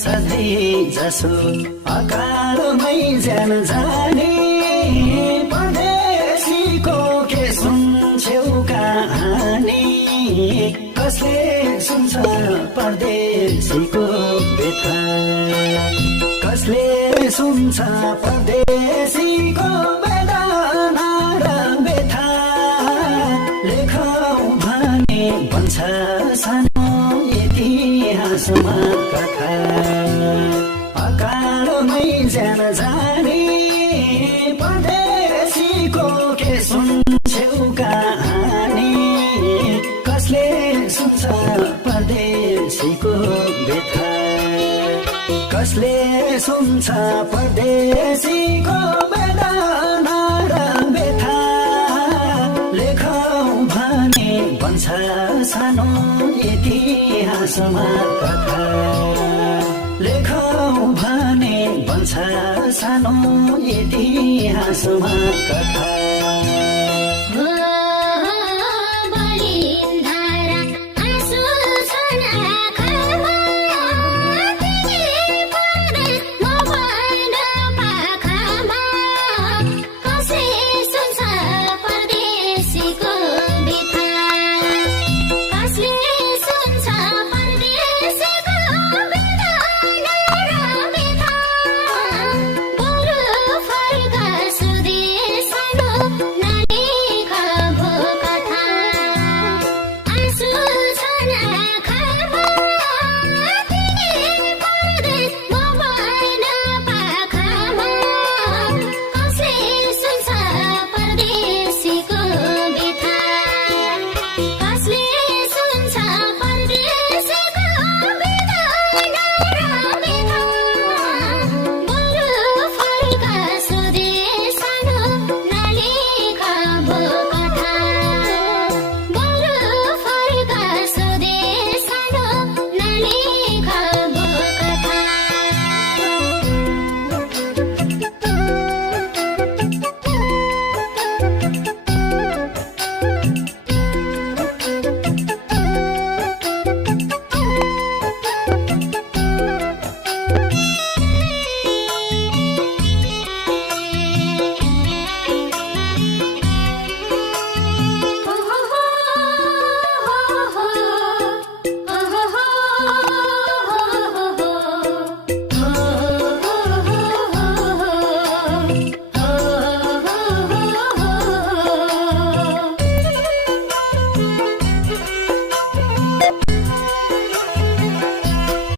सधैँ जसो अकालमै ज्यान जाने परदेशीको के सुन्छौ कहानी कसले सुन्छ परदेशीको व्यथा कसले सुन्छ परदेशीको वेदना र व्यथा लेखौ भने भन्छ सानो इतिहासमा कथा अकालमै ज्यान जाने परदेशीको के सुन्छौ कहानी कसले सुन्छ परदेशीको व्यथा कसले सुन्छ परदेशीको वेदना र व्यथा लेखौ भने भन्छ सानो इतिहासमा कथा लेखौ भने भन्छ सानो इतिहासमा कथा